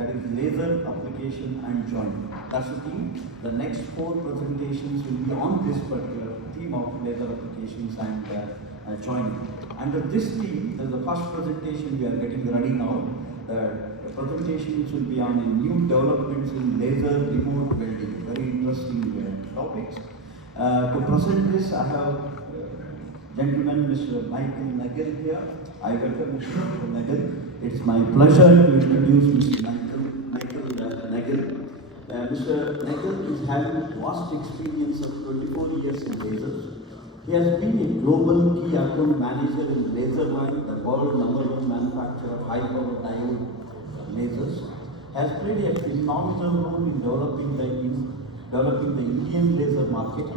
that is laser application and joining. That's the theme. The next 4 presentations will be on this particular theme of laser applications and joining. Under this theme, there's the first presentation we are getting ready now. The presentations will be on the new developments in laser remote welding. Very interesting topics. To present this, I have gentleman, Mr. Nagel here. I welcome Mr. Nagel. It's my pleasure to introduce Mr. Nagel. Mr. Nagel is having vast experience of 24 years in lasers. He has been a global key account manager in Laserline, the world #1 manufacturer of high-power diode lasers. Has played a phenomenal role in developing the Indian laser market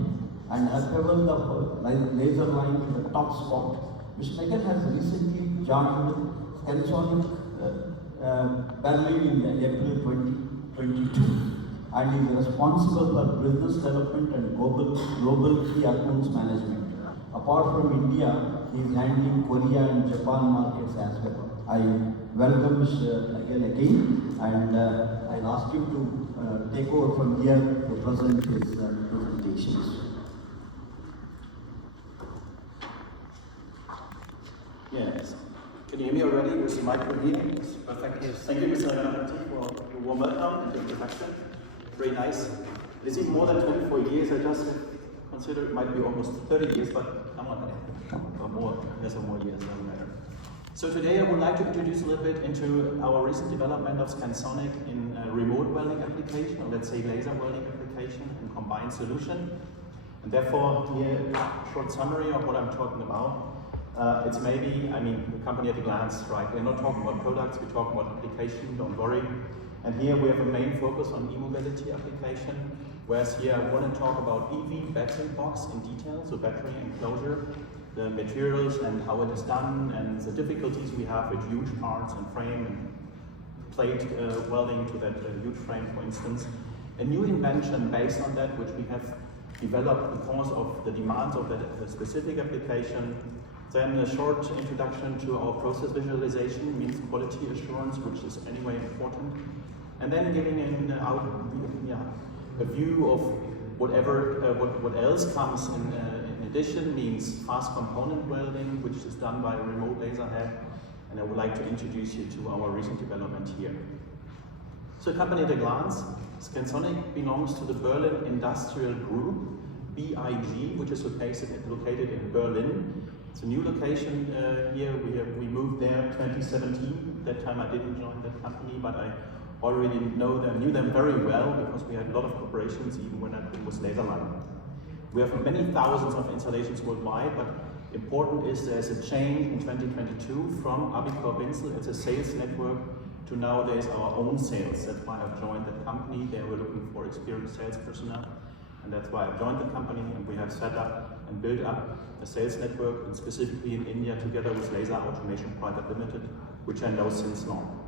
and has propelled the Laserline to the top spot. Mr. Nagel has recently joined Scansonic Berlin in April 2022 and is responsible for business development and global key accounts management. Apart from India, he is handling Korea and Japan markets as well. I welcome Mr. Nagel again, and I'll ask him to take over from here to present his presentations. Yes. Can you hear me already with the microphone here? Yes. Perfect. Yes. Thank you, Mr. Reganati, for the warm welcome and the introduction. Very nice. It's even more than 24 years. I just consider it might be almost 30 years, but come on, or more, less or more years, doesn't matter. So today I would like to introduce a little bit into our recent development of Scansonic in remote welding application, or let's say laser welding application and combined solution. And therefore, here a short summary of what I'm talking about. It's maybe, the company at a glance, right? We're not talking about products, we're talking about application, don't worry. And here we have a main focus on e-mobility application, whereas here I want to talk about EV battery box in detail, so battery enclosure, the materials and how it is done, and the difficulties we have with huge parts and frame and plate welding to that huge frame, for instance. A new invention based on that, which we have developed because of the demands of that specific application. Then a short introduction to our process visualization, means quality assurance, which is anyway important. And then giving a view of what else comes in addition, means fast component welding, which is done by a remote laser head. And I would like to introduce you to our recent development here. So company at a glance, Scansonic belongs to the Berlin Industrial Group, BIG, which is located in Berlin. It's a new location here. We moved there 2017. That time I didn't join that company, but I already knew them very well because we had a lot of cooperations even when I was Laserline. We have many thousands of installations worldwide, but important is there's a change in 2022 from Abicor Binzel as a sales network to nowadays our own sales. That's why I've joined that company. They were looking for experienced sales personnel. And that's why I joined the company, and we have set up and built up a sales network, and specifically in India, together with Laser Automation Private Limited, which I know since long.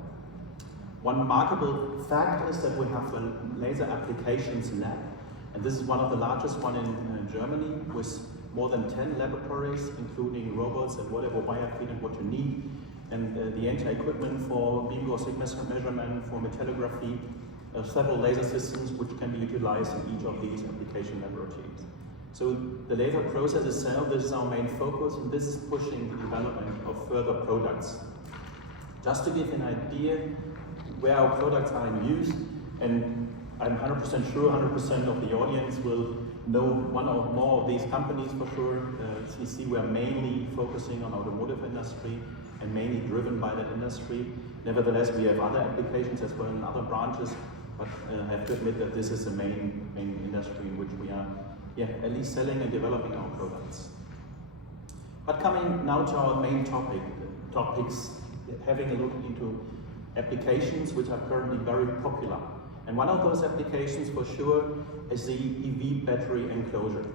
One remarkable fact is that we have a laser applications lab, and this is one of the largest one in Germany, with more than 10 laboratories, including robots and whatever wire feed and what you need, and the entire equipment for beam Gauss measurement, for metallography, several laser systems which can be utilized in each of these application laboratories. So the laser process itself, this is our main focus, and this is pushing the development of further products. Just to give an idea where our products are in use, and I'm 100% sure 100% of the audience will know one or more of these companies for sure. You see, we're mainly focusing on automotive industry and mainly driven by that industry. Nevertheless, we have other applications as well in other branches, but I have to admit that this is the main industry in which we are at least selling and developing our products. But coming now to our main topics, having a look into applications which are currently very popular. And one of those applications for sure is the EV battery enclosure.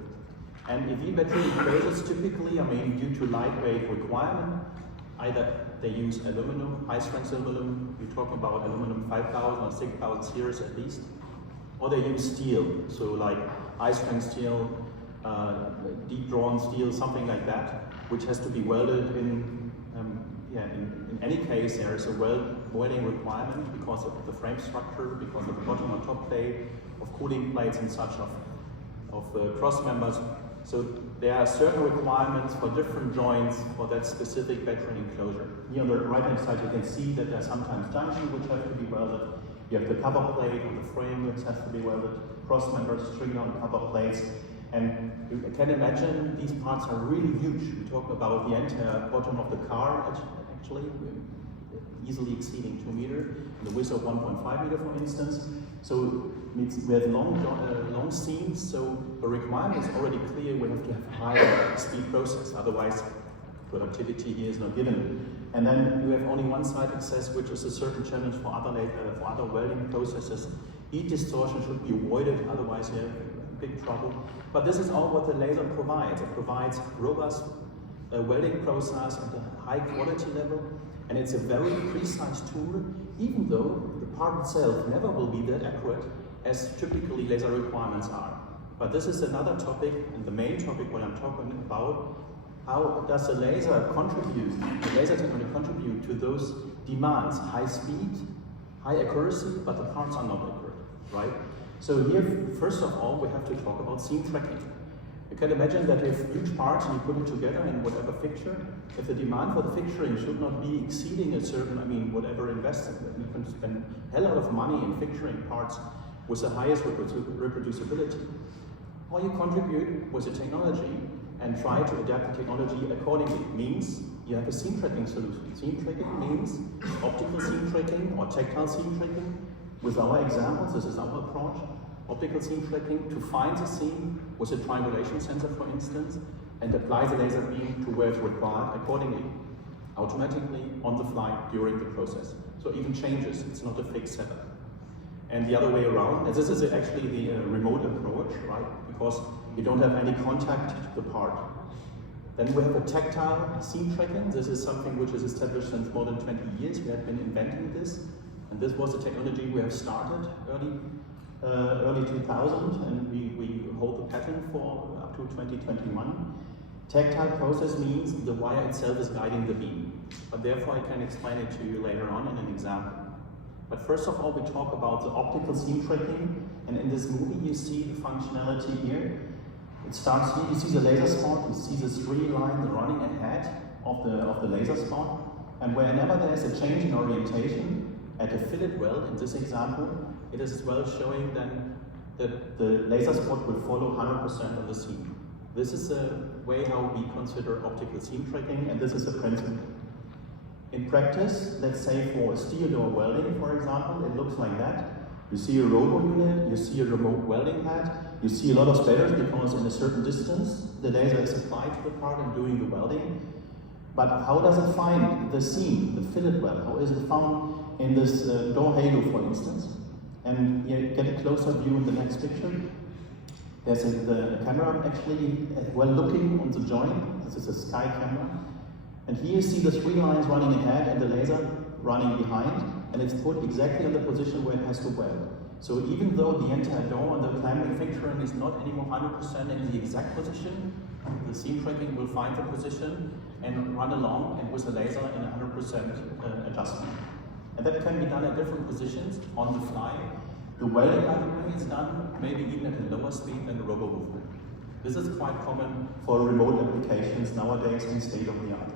And EV battery enclosures typically, due to lightweight requirement, either they use aluminum, high-strength aluminum, we're talking about aluminum 5000 or 6000 series at least, or they use steel, so like high-strength steel, deep-drawn steel, something like that, which has to be welded in in any case, there is a welding requirement because of the frame structure, because of the bottom or top plate, of cooling plates and such, of cross members. So there are certain requirements for different joints for that specific battery enclosure. Here on the right hand side you can see that there are sometimes junctions which have to be welded. You have the cover plate on the frame which has to be welded, cross members, string on cover plates. And you can imagine these parts are really huge. We talk about the entire bottom of the car actually, easily exceeding 2 meters, and the width of 1.5 meters for instance. So we have long seams, so the requirement is already clear. We have to have high speed process, otherwise productivity here is not given. And then you have only one side access, which is a certain challenge for other welding processes. Heat distortion should be avoided, otherwise you have big trouble. But this is all what the laser provides. It provides robust welding process at a high quality level, and it's a very precise tool, even though the part itself never will be that accurate as typically laser requirements are. But this is another topic, and the main topic what I'm talking about. How does the laser technology contribute to those demands? High speed, high accuracy, but the parts are not accurate, right? So here, first of all, we have to talk about seam tracking. You can imagine that if huge parts and you put it together in whatever fixture, if the demand for the fixturing should not be exceeding a certain, whatever investment, you can spend a hell lot of money in fixturing parts with the highest reproducibility. Or you contribute with the technology and try to adapt the technology accordingly. Means you have a seam tracking solution. Seam tracking means optical seam tracking or tactile seam tracking. With our examples, this is our approach. Optical seam tracking to find the seam with a triangulation sensor, for instance, and apply the laser beam to where it's required accordingly, automatically, on the fly, during the process. So it even changes, it's not a fixed setup. And the other way around, and this is actually the remote approach, right? Because you don't have any contact to the part. Then we have a tactile seam tracking. This is something which is established since more than 20 years. We have been inventing this. And this was the technology we have started early 2000, and we hold the patent for up to 2021. Tactile process means the wire itself is guiding the beam, but therefore I can explain it to you later on in an example. But first of all, we talk about the optical seam tracking, and in this movie you see the functionality here. It starts here, you see the laser spot, you see the 3 lines running ahead of the laser spot, and whenever there's a change in orientation, at a fillet weld, in this example, it is as well showing then that the laser spot will follow 100% of the seam. This is a way how we consider optical seam tracking, and this is a principle. In practice, let's say for a steel door welding, for example, it looks like that. You see a robo unit, you see a remote welding head, you see a lot of splatters because in a certain distance, the laser is applied to the part and doing the welding. But how does it find the seam, the fillet weld? How is it found in this door halo, for instance? And you get a closer view in the next picture. There's the camera actually well looking on the joint. This is a sky camera. And here you see the 3 lines running ahead and the laser running behind, and it's put exactly in the position where it has to weld. So even though the entire door and the clamping fixturing is not anymore 100% in the exact position, the seam tracking will find the position and run along and with the laser in 100% adjustment. And that can be done at different positions on the fly. The welding, by the way, is done maybe even at a lower speed than the robo movement. This is quite common for remote applications nowadays in state of the art.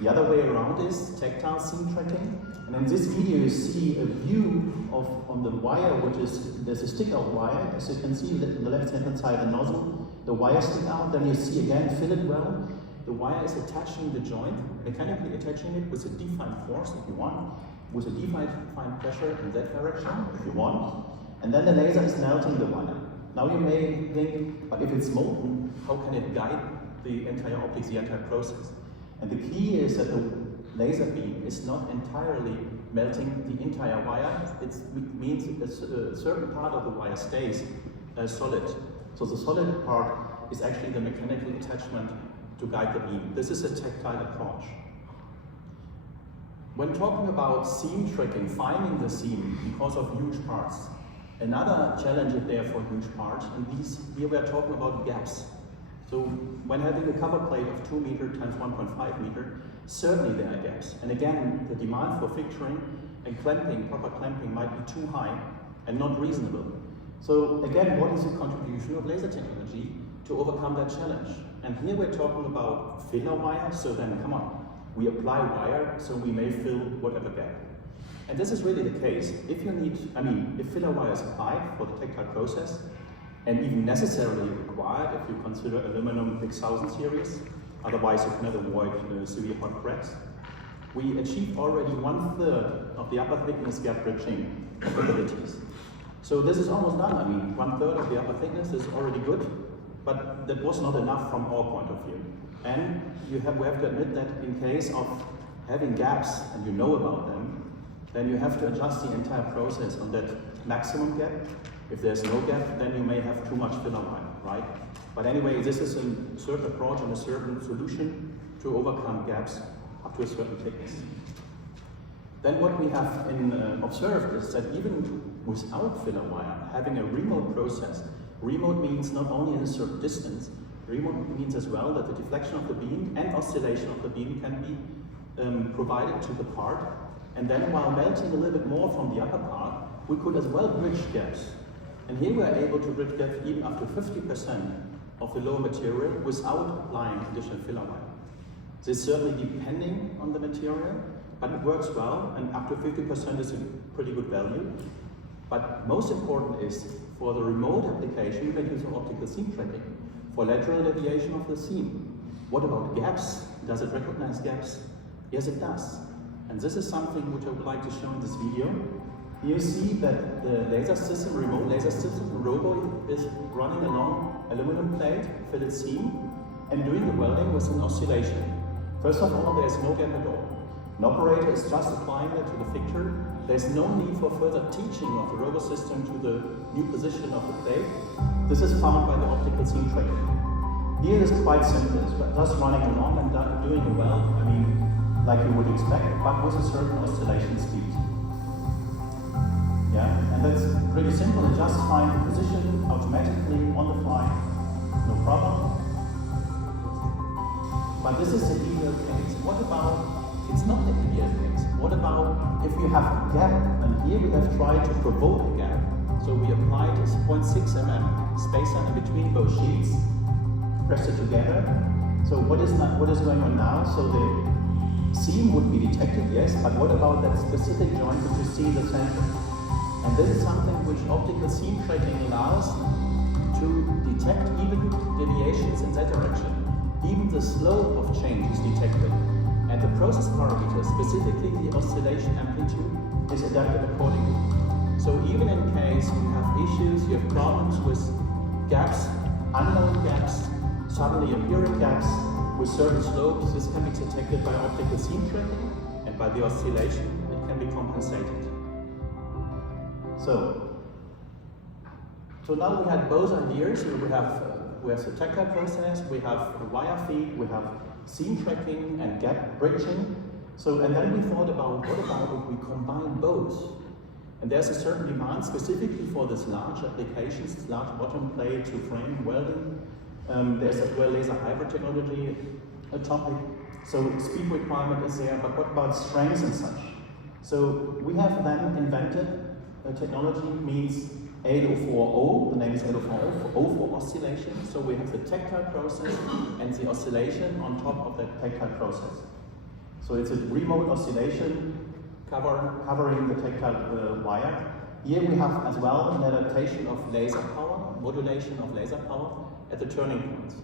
The other way around is tactile seam tracking. And in this video you see a view of on the wire, which is, there's a stick out wire, as you can see on the left hand side the nozzle, the wire stick out, then you see again fillet weld. The wire is attaching the joint, mechanically attaching it with a defined force if you want, with a defined pressure in that direction if you want, and then the laser is melting the wire. Now you may think, but if it's molten, how can it guide the entire optics, the entire process? And the key is that the laser beam is not entirely melting the entire wire. It means a certain part of the wire stays solid. So the solid part is actually the mechanical attachment to guide the beam. This is a tactile approach. When talking about seam tracking, finding the seam because of huge parts, another challenge is there for huge parts, and here we are talking about gaps. So when having a cover plate of 2 meters times 1.5 meters, Certainly there are gaps. And again, the demand for fixturing and clamping, proper clamping, might be too high and not reasonable. So again, what is the contribution of laser technology to overcome that challenge? And here we're talking about filler wire, so then come on, we apply wire so we may fill whatever gap. And this is really the case. If you need, if filler wire is applied for the tactile process, and even necessarily required if you consider aluminum 6000 series, otherwise you can avoid severe hot cracks, we achieve already 1/3 of the upper thickness gap bridging capabilities. So this is almost done. 1/3 of the upper thickness is already good, but that was not enough from our point of view. And we have to admit that in case of having gaps, and you know about them, then you have to adjust the entire process on that maximum gap. If there's no gap, then you may have too much filler wire, right? But anyway, this is a certain approach and a certain solution to overcome gaps up to a certain thickness. Then what we have observed is that even without filler wire, having a remote process, remote means not only in a certain distance, remote means as well that the deflection of the beam and oscillation of the beam can be provided to the part. And then while melting a little bit more from the upper part, we could as well bridge gaps. And here we are able to bridge gaps even up to 50% of the lower material without applying additional filler wire. This is certainly depending on the material, but it works well, and up to 50% is a pretty good value. But most important is, for the remote application, you can use optical seam tracking for lateral deviation of the seam. What about gaps? Does it recognize gaps? Yes, it does. And this is something which I would like to show in this video. You see that the laser system, remote laser system, the robo is running along aluminum plate, fitted seam, and doing the welding with an oscillation. First of all, there is no gap at all. An operator is just applying it to the fixture. There's no need for further teaching of the robo system to the new position of the plate. This is found by the optical seam tracking. Here it is quite simple. It's just running along and doing a weld, like you would expect, but with a certain oscillation speed. Yeah, and that's pretty simple. You just find the position automatically on the fly, no problem. But this is the ideal case. What about, it's not the ideal case. What about if you have a gap? And here we have tried to provoke a gap. So we applied a 0.6 mm spacer in between both sheets, press it together. So what is going on now? So the seam would be detected, yes, but what about that specific joint which you see in the center? And this is something which optical seam tracking allows to detect even deviations in that direction. Even the slope of change is detected. And the process parameter, specifically the oscillation amplitude, is adapted accordingly. So even in case you have issues, you have problems with gaps, unknown gaps, suddenly appearing gaps with certain slopes, this can be detected by optical seam tracking, and by the oscillation, it can be compensated. So now we had both ideas. We have the tactile process, we have a wire feed, we have seam tracking and gap bridging. And then we thought about, what about if we combine both? And there's a certain demand specifically for this large applications, large bottom plate to frame welding. There's as well laser hybrid technology a topic. So speed requirement is there, but what about strengths and such? So we have then invented a technology means ALO4-O, the name is ALO4-O for oscillation. So we have the tactile process and the oscillation on top of that tactile process. So it's a remote oscillation covering the tactile wire. Here we have as well an adaptation of laser power, modulation of laser power at the turning points.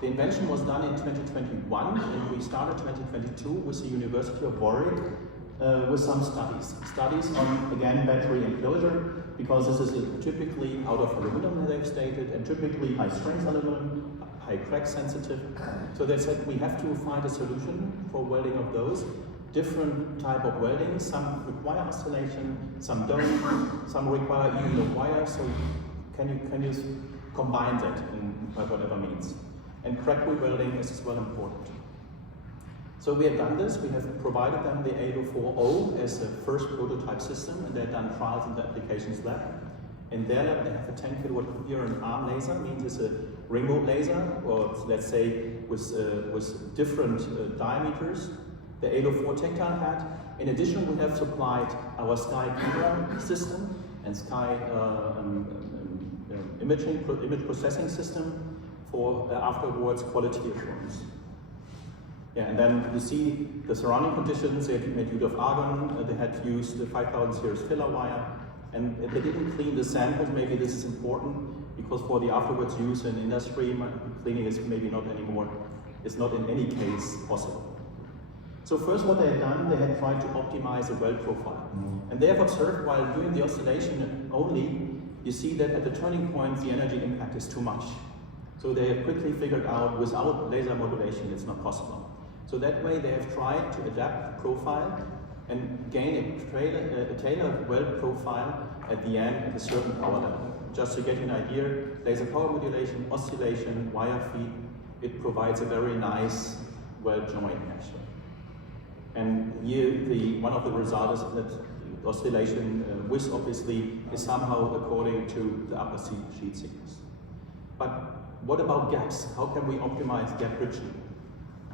The invention was done in 2021, and we started 2022 with the University of Warwick with some studies on, again, battery enclosure, because this is typically out of aluminum, they've stated, and typically high strength aluminum, high crack sensitive. So they said we have to find a solution for welding of those. Different type of welding, some require oscillation, some don't, some require even no wire, so can you combine that by whatever means. And crack welding is as well important. So we have done this, we have provided them the ALO4-O as the first prototype system, and they've done trials in the applications lab. In their lab, they have a 10 kilowatt coherent arm laser, means it's a remote laser, or let's say with different diameters. The ALO4 Tactile had. In addition, we have supplied our Sky camera system and Sky image processing system for afterwards quality assurance. Yeah, and then you see the surrounding conditions. They had made use of argon. They had used the 5000 series filler wire, and they didn't clean the samples. Maybe this is important because for the afterwards use in industry, cleaning is maybe not anymore. It's not in any case possible. So first, what they had done, they had tried to optimize the weld profile, and they have observed while doing the oscillation only, you see that at the turning point, the energy impact is too much. So they have quickly figured out without laser modulation, it's not possible. So that way, they have tried to adapt the profile and gain a tailored weld profile at the end at a certain power level. Just to get you an idea, laser power modulation, oscillation, wire feed, it provides a very nice weld joint actually. And here, one of the results is that oscillation width obviously is somehow according to the upper sheet thickness. But what about gaps? How can we optimize gap bridging?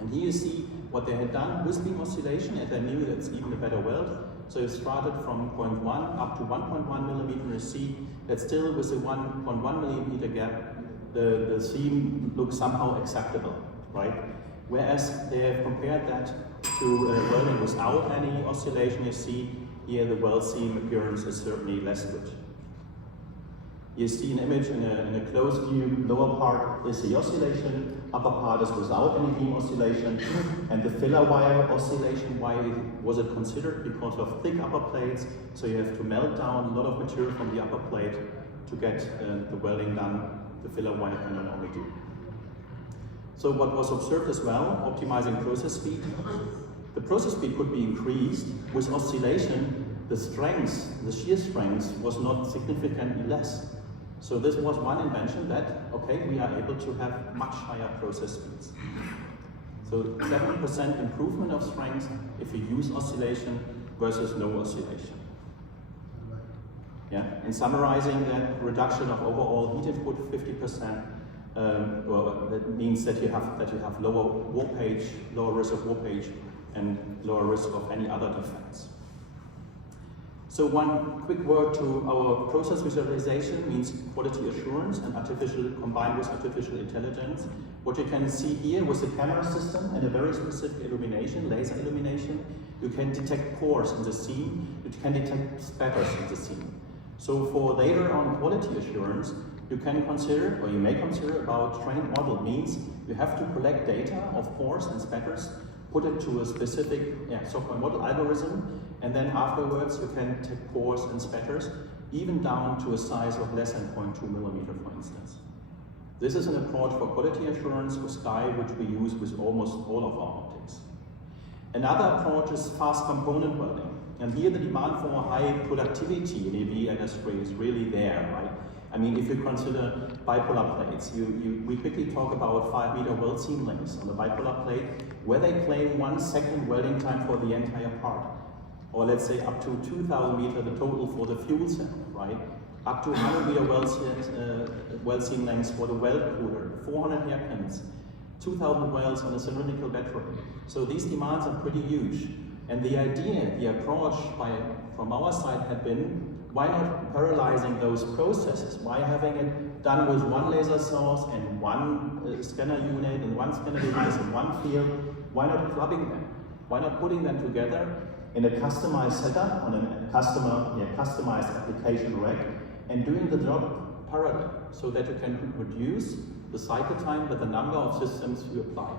And here you see what they had done with beam oscillation, and they knew that's even a better weld. So it started from 0.1 up to 1.1 millimeter. You see that still with a 1.1 millimeter gap, the seam looks somehow acceptable, right? Whereas they have compared that to welding without any oscillation. You see here the weld seam appearance is certainly less good. You see an image in a close view. Lower part is the oscillation, upper part is without any beam oscillation, and the filler wire oscillation, why was it considered? Because of thick upper plates, so you have to melt down a lot of material from the upper plate to get the welding done. The filler wire cannot only do. So what was observed as well, optimizing process speed. The process speed could be increased. With oscillation, the strength, the shear strength was not significantly less. So this was one invention that, okay, we are able to have much higher process speeds. So 7% improvement of strength if you use oscillation versus no oscillation. Yeah, and summarizing that reduction of overall heat input 50%, well, that means that you have lower warpage, lower risk of warpage, and lower risk of any other defects. So one quick word to our process visualization means quality assurance and combined with artificial intelligence. What you can see here with the camera system and a very specific illumination, laser illumination, you can detect pores in the seam, you can detect spatters in the seam. So for later on quality assurance, you can consider, or you may consider about trained model, means you have to collect data of pores and spatters, put it to a specific software model algorithm, and then afterwards you can detect pores and spatters, even down to a size of less than 0.2 millimeter, for instance. This is an approach for quality assurance with Sky, which we use with almost all of our optics. Another approach is fast component welding. And here the demand for high productivity in EV industry is really there, right? I mean, if you consider bipolar plates, we quickly talk about 5-meter weld seam lengths on the bipolar plate, where they claim 1 second welding time for the entire part. Or let's say up to 2,000 meters the total for the fuel cell, right? Up to 100-meter weld seam lengths for the weld cooler, 400 hairpins, 2,000 welds on a cylindrical battery. So these demands are pretty huge. And the idea, the approach from our side had been, why not parallelizing those processes? Why having it done with one laser source and one scanner unit and one scanner device in one field? Why not clubbing them? Why not putting them together in a customized setup on a customized application rack and doing the job parallel so that you can reduce the cycle time with the number of systems you apply.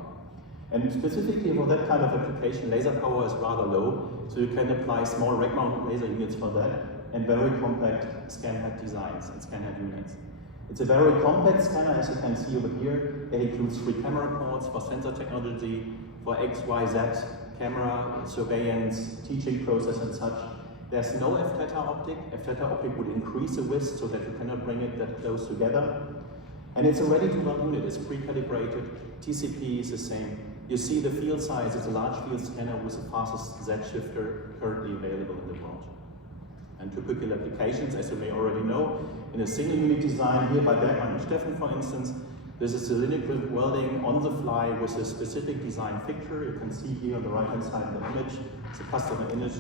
And specifically for that kind of application, laser power is rather low, so you can apply small rack-mounted laser units for that and very compact scan head designs and scan head units. It's a very compact scanner, as you can see over here. It includes 3 camera ports for sensor technology, for X, Y, Z, camera, surveillance, teaching process and such. There's no F-theta optic. F-theta optic would increase the width so that you cannot bring it that close together. And it's a ready-to-run unit. It's pre-calibrated. TCP is the same. You see the field size is a large field scanner with the fastest Z shifter currently available in the world. And typical applications, as you may already know, in a single unit design here by Bergmann and Steffen, for instance, this is cylindrical welding on the fly with a specific design fixture. You can see here on the right hand side of the image, it's a customer image,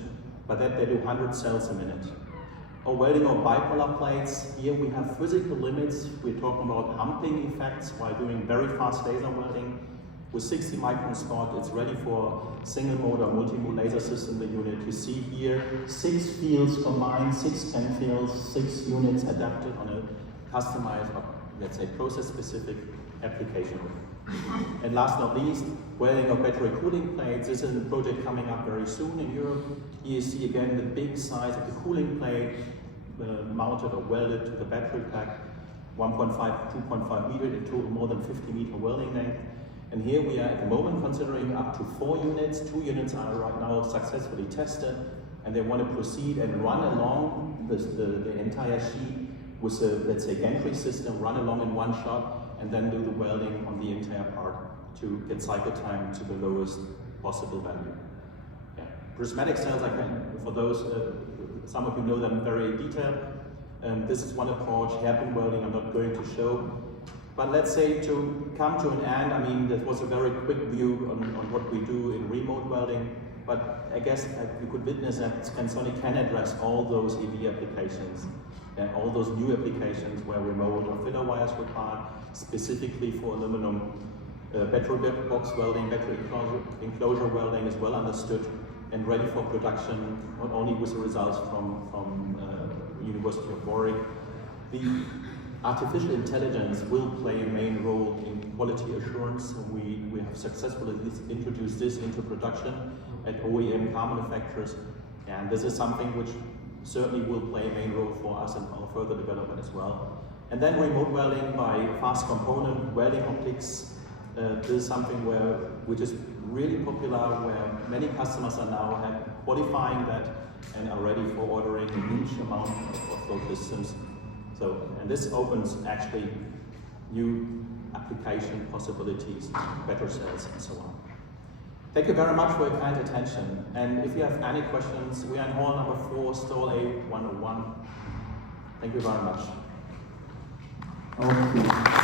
but that they do 100 cells a minute. Or welding on bipolar plates, here we have physical limits. We're talking about humping effects while doing very fast laser welding. With 60 micron spot, it's ready for single mode or multi-mode laser system, the unit. You see here 6 fields combined, 6 pen fields, 6 units adapted on a customized, or let's say process-specific application. And last not least, welding of battery cooling plates. This is a project coming up very soon in Europe. Here you see again the big size of the cooling plate mounted or welded to the battery pack, 1.5 to 2.5 meter, in total more than 50 meter welding length. And here we are at the moment considering up to 4 units. 2 units are right now successfully tested, and they want to proceed and run along the entire sheet with a, let's say, gantry system, run along in one shot, and then do the welding on the entire part to get cycle time to the lowest possible value. Yeah. Prismatic cells, I can, for those, some of you know them very detailed. This is one approach, hairpin welding, I'm not going to show. But let's say to come to an end, I mean, that was a very quick view on what we do in remote welding, but I guess you could witness that Scansonic can address all those EV applications and all those new applications where remote or filler wires required, specifically for aluminum. Battery box welding, battery enclosure welding is well understood and ready for production, not only with the results from University of Warwick. The artificial intelligence will play a main role in quality assurance. We have successfully introduced this into production at OEM car manufacturers, and this is something which certainly will play a main role for us in our further development as well. And then remote welding by fast component welding optics. This is something which is really popular, where many customers are now qualifying that and are ready for ordering a huge amount of those systems. So, and this opens actually new application possibilities, better cells and so on. Thank you very much for your kind attention. And if you have any questions, we are in hall number 4, stall A101. Thank you very much. Okay.